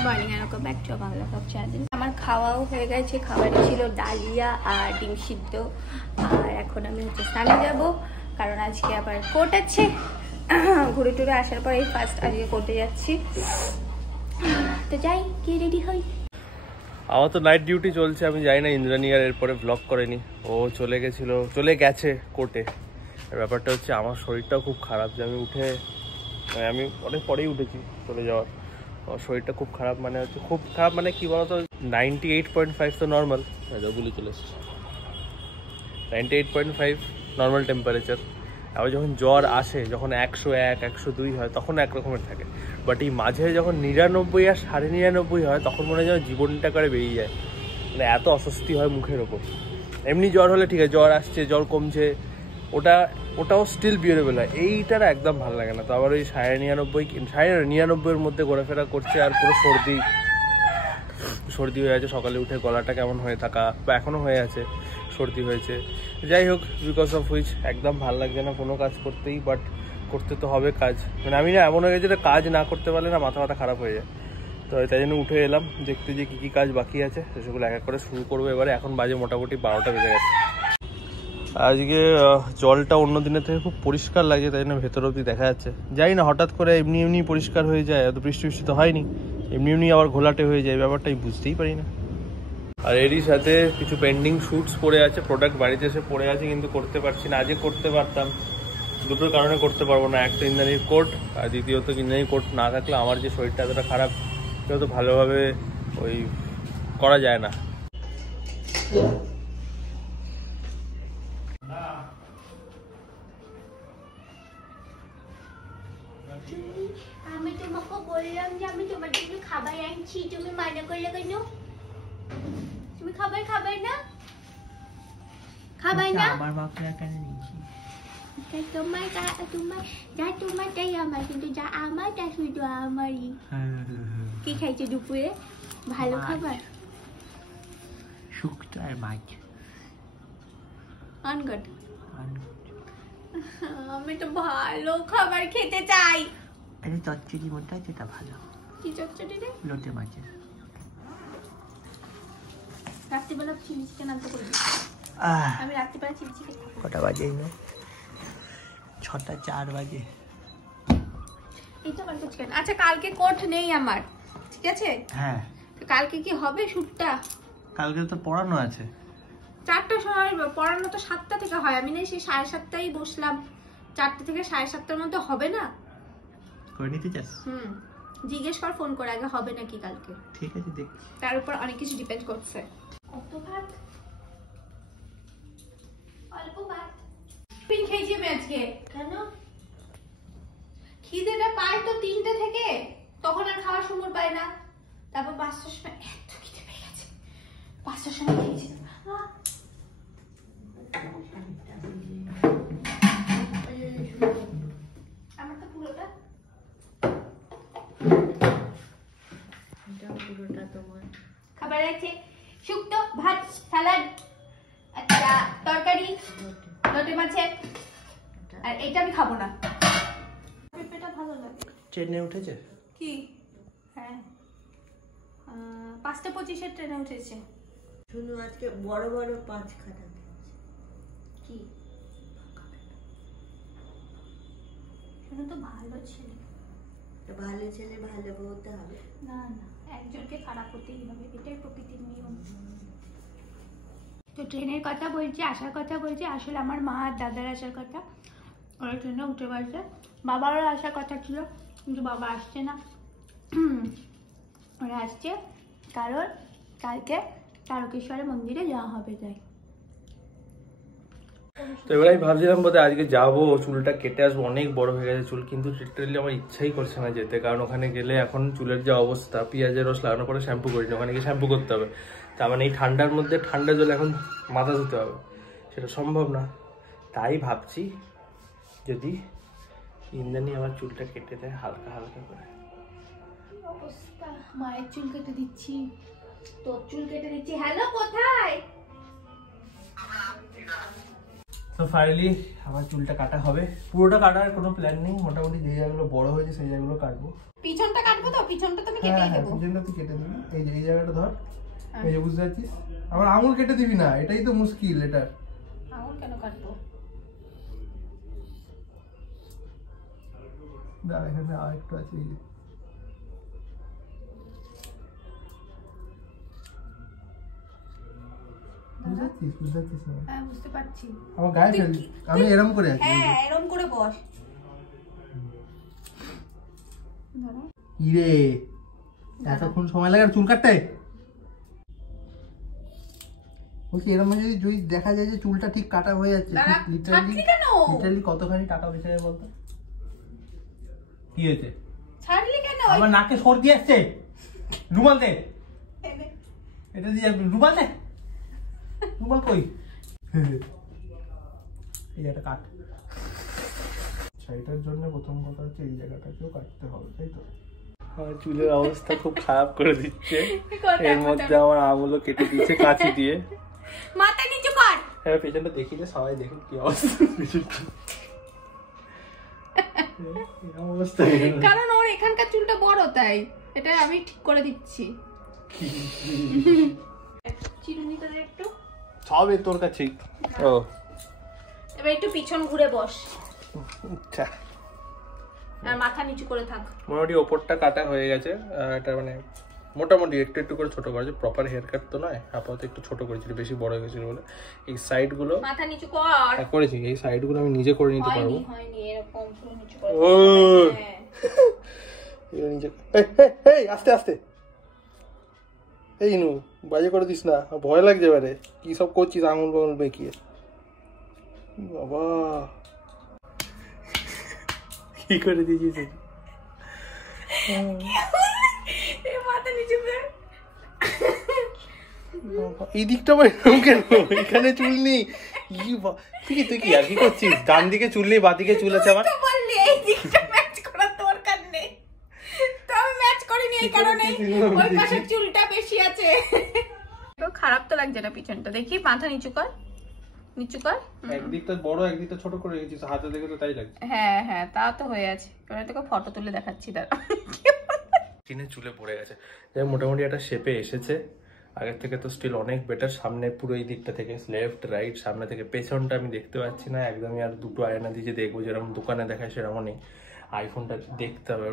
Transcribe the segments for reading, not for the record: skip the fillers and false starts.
Good morning আর welcome back to Bangla cup channel. আমার খাওয়াও হয়ে গেছে, খাবারে ছিল ডালিয়া আর ডিম সিদ্ধ। আর এখন আমি স্নানে যাব, কারণ আজকে আবার কোর্ট আছে। ঘুরে টুরে আসার পরে ফার্স্ট আজকে কোর্টে যাচ্ছি, তো যাই কি রেডি হই। আমার তো নাইট ডিউটি চলছে, আমি যাই না। ইন্দ্রাণী আর এরপরে ব্লগ করেনি, ও চলে গেছে কোর্টে। আর ব্যাপারটা হচ্ছে আমার শরীরটাও খুব খারাপ, যে আমি আমি অনেক পরেই উঠেছি চলে যাওয়ার। আমার শরীরটা খুব খারাপ, মানে হচ্ছে খুব খারাপ, মানে কি বলতো 98.5 তো নর্মাল, বলে চলে এসেছে 98.5 নর্মাল টেম্পারেচার। আবার যখন জ্বর আসে, যখন 101, 102 হয়, তখন একরকমের থাকে। বাট এই মাঝে যখন 99 আর 99.5 হয়, তখন মনে হয় যেন জীবনটা করে বেরিয়ে যায়, মানে এত অস্বস্তি হয় মুখের ওপর। এমনি জ্বর হলে ঠিক আছে, জ্বর আসছে, জ্বর কমছে, ওটাও স্টিল বিয়ারেবল হয়। এইটার একদম ভালো লাগে না। তো আবার ওই 99.5 মধ্যে ঘোরাফেরা করছে, আর পুরো সর্দি হয়ে আছে। সকালে উঠে গলাটা কেমন হয়ে থাকা, বা এখনও হয়ে আছে, সর্দি হয়েছে। যাই হোক, বিকজ অফ হুইচ একদম ভালো লাগছে না কোনো কাজ করতেই। বাট করতে তো হবে কাজ, মানে আমি না এমন হয়ে গেছে যে কাজ না করতে পারলে না মাথা খারাপ হয়ে যায়। তো তাই জন্য উঠে এলাম দেখতে যে কী কাজ বাকি আছে, সেগুলো এক এক করে শুরু করবো এবারে। এখন বাজে মোটামুটি 12টা বেজে গেছে। আজকে জলটা অন্য দিনের থেকে খুব পরিষ্কার লাগছে, তাই জন্য ভেতর অবধি দেখা যাচ্ছে। যাই না, হঠাৎ করে এমনি পরিষ্কার হয়ে যায়, এত বৃষ্টি তো হয়নি, এমনি আবার ঘোলাটে হয়ে যায়, ব্যাপারটাই বুঝতেই পারি না। আর এরই সাথে কিছু পেন্ডিং শ্যুটস পড়ে আছে, প্রোডাক্ট বাড়িতে এসে পড়ে আছে, কিন্তু করতে পারছি না। আজকে করতে পারতাম, দুটোর কারণে করতে পারবো না। একটা ইন্দ্রাণীর কোট, আর দ্বিতীয়ত ইন্দ্রাণীর কোট না থাকলে আমার যে শরীরটা এতটা খারাপ, সেটা তো ভালোভাবে ওই করা যায় না। আমি তোমাকে বললাম যে আমি তোমার জন্য খাবার আনছি, তুমি মানা করলে কেন? তুমি খাবার না আমার বাপরা কেন নিয়েছি? তোমারটাই আমার, কিন্তু যা আমার তা শুধু আমারই। কি খাইছো দুপুরে? ভালো খাবার, শুক্তো আর মাছ। অনগড। আমি তো ভালো খাবার খেতে চাই। আরে চচ্চড়ি মধ্যে যেটা ভালো। কি চচ্চড়ি রে? লোটে মাছের। রাত্রিবেলা চিলি চিকেন আনতে বলবি। আমি রাত্রিবেলা চিলি চিকেন খাবো। কটা বাজে? 6টা 4 বাজে। এই তো বাড়িতে চিকেন। আচ্ছা, কালকে কোর্ট নেই আমার, ঠিক আছে? হ্যাঁ। কালকে কি হবে শুটটা? কালকে তো পড়ানো আছে। 4টার সময় পড়ানো তো 7টা থেকে হয়। আমি না সেই 7:30টাই বসলাম, 4টা থেকে 7:30টার মধ্যে হবে না? করে নিতে চাস? জিজ্ঞেস কর ফোন করে আগে, হবে নাকি কালকে। ঠিক আছে, দেখ। তার উপর অনেক কিছু ডিপেন্ড করছে। অত ভাত, অল্প ভাত পিন খেয়েছি আমি আজকে। কেন? খিদেটা পায় তো 3টে থেকে, তখন আর খাওয়ার সময় পায় না। তারপর 5টার সময় এত খিদে পেয়ে গেছে, 5টার সময় খেয়েছি। আমার তো পুরোটা তোমার খাবার আছে। শুক্তো, ভাত, স্যালাড, একটা তরকারি, লোটে মাছের। আর এটা আমি খাবো না। পেঁপেটা ভালো লাগে। ট্রেনে উঠেছে কি? হ্যাঁ, 5:25-এর ট্রেনে উঠেছে। শুনো, আজকে বড় বড় 5 খাতা কি? শুনো তো, ভালো ছেলে। ভালো ছেলে ভালো বলতে হবে না, একজনকে খারাপ হতেই হবে, এটাই প্রকৃতির নিয়ম। তো ট্রেনের কথা বলছি, আসার কথা বলছি। আসলে আমার মা আর দাদার আসার কথা, ওরা ট্রেনে উঠে পারছে। বাবারও আসার কথা ছিল, কিন্তু বাবা আসছে না। ওরা আসছে কারণ কালকে তারকেশ্বরের মন্দিরে যাওয়া হবে, তাই। তো এবার আমি ভাবছিলাম বোধহয় আজকে যাবো, চুলটা কেটে আসবো, অনেক বড় হয়ে গেছে চুল, কিন্তু লিটারালি আমার ইচ্ছাই করছে না যেতে। কারণ ওখানে গেলে এখন চুলের যে অবস্থা, পেঁয়াজের রস লাগানোর পরে শ্যাম্পু করিনি, ওখানে গিয়ে শ্যাম্পু করতে হবে। তার মানে এই ঠান্ডার মধ্যে ঠান্ডা জলে এখন মাথা ধুতে হবে, সেটা সম্ভব না। তাই ভাবছি যদি ইন্দ্রাণী আমার চুলটা কেটে দেয় হালকা হালকা করে। অবস্থা, মায়ের চুল কেটে দিচ্ছি, তোর চুল কেটে দিচ্ছি। হ্যালো, কোথায়? তো ফাইনালি আমার চুলটা কাটা হবে, পুরোটা কাটার কোনো প্ল্যান নেই, মোটামুটি যে জায়গাগুলো বড় হয়েছে সেই জায়গাগুলো কাটবো। পিছনটা কাটবো তো, পিছনটা তুমি কেটেই হ্যাঁ, দেবো। পিছনটা তুই কেটে দিবি, এই যে এই জায়গাটা ধর, এই যে বুঝতে পারছিস, আমার আঙুল কেটে দিবি না, এটাই তো মুশকিল। এটা আঙুল কেন কাটবো? দাঁড়া, এখানে আর একটু আছে, এই যে বুঝতে পারছিস না? হ্যাঁ বুঝতে পারছি। আমার গায়ে ফেল, আমি এরকম করে আছি। হ্যাঁ এরকম করে বস। ইরে এতক্ষণ সময় লাগে আর চুল কাটতে? বলছি এরকম যদি দেখা যায় যে চুলটা ঠিক কাটা হয়ে যাচ্ছে, লিটারালি কতখানি টাকা বেঁচে যায় বলতো? কি হয়েছে? ছাড়লি কেন? আমার নাকে সর্দি আসছে, রুমাল দে। এটা দিয়ে রুমাল দে, রুমাল কই? এই একটা কাট। সেইটার জন্য প্রথম কথা হচ্ছে এই জায়গাটাকেও কাটতে হবে, তাই তো? আমার চুলের অবস্থা খুব খারাপ করে দিচ্ছে, এর মধ্যে আমার আঙুলও কেটে দিচ্ছে কাঁচি দিয়ে। মাথা নিচু কর। হ্যাঁ পেছনটা দেখি যে সবাই দেখুন কি অবস্থা। কারণ ওর এখানকার চুলটা বড়, তাই এটা আমি ঠিক করে দিচ্ছি। চিরুনিটা দে একটু। সবে তোর কাছেই। ও এবার একটু পিছন ঘুরে বস, আচ্ছা। আর মাথা নিচু করে থাক। মোটামুটি ওপরটা কাটা হয়ে গেছে, এটা মানে মোটামুটি একটু একটু করে ছোট করেছে, প্রপার হেয়ার কাট তো নয়, আপাতত একটু ছোট করেছিল, বেশি বড় হয়ে গেছিল বলে। এই সাইড গুলো মাথা নিচু কর। করেছি, এই সাইড গুলো আমি নিজে করে নিতে পারবো। হয়নি এরকম পুরো নিচু করে। ও হ্যাঁ নিজে, এই আস্তে আস্তে, এই নু বাজে করে দিস না, ভয় লাগছে এবারে। কি সব করছিস আঙুল বাঙুল বেঁকিয়ে? বাবা কি করে দিয়েছিস? মাথা নিচু কর। এই দিকটা আমার এরকম কেন? এখানে চুল নেই। তুই কি আর কি করছিস? ডান দিকে চুল নেই, বাঁ দিকে চুল আছে আমার। বললি এই দিকটা ম্যাচ করার দরকার নেই, তো আমি ম্যাচ করিনি এই কারণে ওই পাশে চুলটা বেশি আছে। তো খারাপ তো লাগছে না পিছনটা, দেখি মাথা নিচু কর, নিচু কর। একদিকটা বড় একদিকটা ছোট করে রেখেছিস, হাতে দেখে তো তাই লাগছে। হ্যাঁ হ্যাঁ তা তো হয়ে আছে। এবার তোকে ফটো তুলে দেখাচ্ছি, দাঁড়া। কিনে চুলে পড়ে গেছে, যাই মোটামুটি একটা শেপে এসেছে। আগের থেকে তো স্টিল অনেক বেটার। সামনে পুরো এই দিকটা থেকে লেফট রাইট, সামনে থেকে পেছনটা আমি দেখতে পাচ্ছি না একদমই। আর দুটো আয়না দিয়ে যে দেখবো, যেরকম দোকানে দেখায় সেরকম নেই। আইফোনটা দেখতে হবে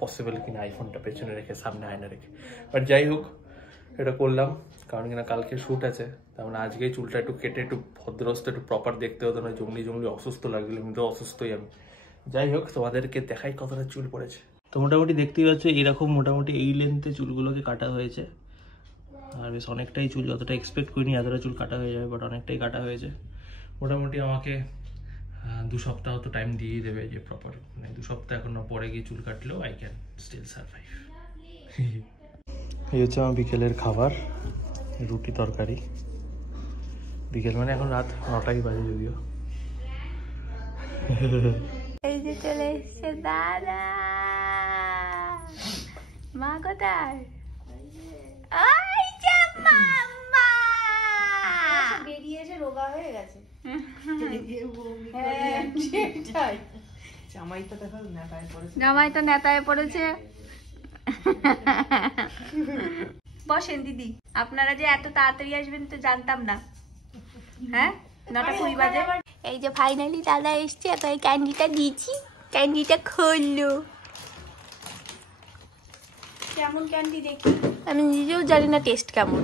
পসিবল কিনা, আইফোনটা পেছনে রেখে সামনে আয়না রেখে। বাট যাই হোক, এটা করলাম কারণ কিনা কালকে শ্যুট আছে, তার মানে আজকেই চুলটা একটু কেটে একটু ভদ্রস্ত একটু প্রপার দেখতে হতো না। জঙ্গলি জঙ্গলি অসুস্থ লাগছিল, কিন্তু অসুস্থই আমি। যাই হোক, তোমাদেরকে দেখাই কতটা চুল পড়েছে। তো মোটামুটি দেখতেই পাচ্ছ এরকম মোটামুটি এই লেন্থে চুলগুলোকে কাটা হয়েছে। আর বেশ অনেকটাই চুল, যতটা এক্সপেক্ট করিনি এতটা চুল কাটা হয়ে যাবে, বাট অনেকটাই কাটা হয়েছে। মোটামুটি আমাকে 2 সপ্তাহ তো টাইম দিয়েই দেবে, যে প্রপার মানে 2 সপ্তাহ এখন পরে গিয়ে চুল কাটলেও আই ক্যান স্টিল সারভাইভ। এই হচ্ছে আমার বিকেলের খাবার, রুটি তরকারি। বিকেল মানে এখন রাত 9টাই বাজে যদিও। এই যে চলে এসছে দাদা। মা কোথায়? ওই যে মাম্মা বেরিয়ে এসে রোগা হয়ে গেছে। জামাইটা নেতায় পড়েছে। বসেন দিদি, আপনারা যে এত তাড়াতাড়ি আসবেন তো জানতাম না। হ্যাঁ 9:20 বাজে। এই যে ফাইনালি দাদা এসছে, তো এই ক্যান্ডিটা দিয়েছি, ক্যান্ডিটা খুললো। কেমন ক্যান্ডি দেখি? আমি নিজেও জানি না টেস্ট কেমন।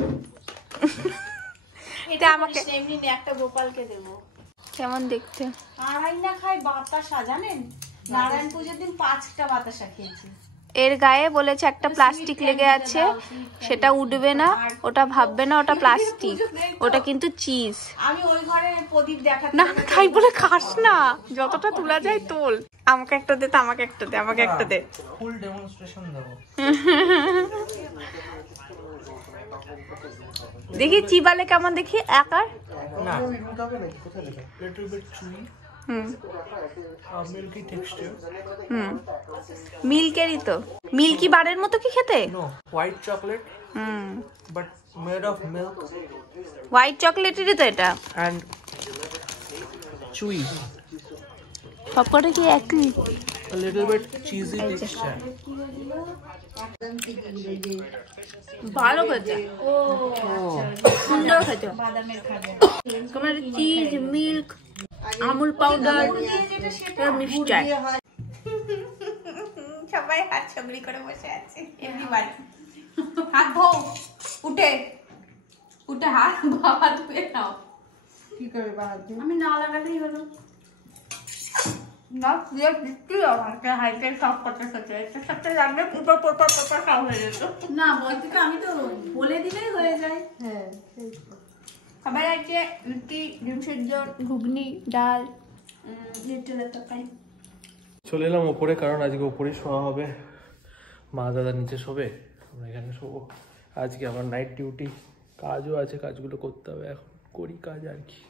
এটা আমাকে এমনি একটা গোপালকে দেবো। কেমন দেখতে? আড়াইনা খাই বাতাসা, জানেন? নারায়ণ পুজোর দিন 5টা বাতাসা খেয়েছি। এর গায়ে বলেছে একটা প্লাস্টিক লেগে আছে, সেটা উঠবে না, ওটা ভাববে না ওটা প্লাস্টিক, ওটা কিন্তু চিজ। আমি ওই ঘরে প্রদীপ দেখাতে না তাই বলে খাস না, যতটা তোলা যায় তোল। আমাকে একটা দে, আমাকে একটা দে, আমাকে একটা দে। ফুল ডেমনস্ট্রেশন দেবো। দেখি চিবালে কেমন দেখি আকার। না হবে নাকি? কোথায় লেখা? Little bit chewy, milky texture. মিল্কেরই তো, মিল্কি বারের মতো কি খেতে? No, white chocolate, but made of milk white চকলেটেরই তো এটা। And chewy. সবকটা কি একই? A little bit cheesy texture. ভালো খেতে, সুন্দর খেতে। তোমার cheese, milk, Amul powder, mixture. সবাই হাত ছবড়ি করে বসে আছে। এমনি বাড়ি হাত ধো, উঠে উঠে হাত বাবা ধুয়ে নাও। কি করে বাদ দিই? আমি না লাগালেই হলো না। দিয়ে দিচ্ছি আমাকে হাইটে সব করতে সাথে এটার সাথে লাগলে পুরো পোপা পোপা সব হয়ে যেত। না বলতে তো আমি তো বলে দিলেই হয়ে যায়। হ্যাঁ সেই তো। খাবার আছে রুটি, ডিম সিদ্ধ, ঘুগনি, ডাল, লিটলের তরকারি। চলে এলাম ওপরে, কারণ আজকে ওপরেই শোয়া হবে। মা দাদা নিচে শোবে, আমরা এখানে শোবো। আজকে আমার নাইট ডিউটি, কাজও আছে, কাজগুলো করতে হবে। এখন করি কাজ আর কি।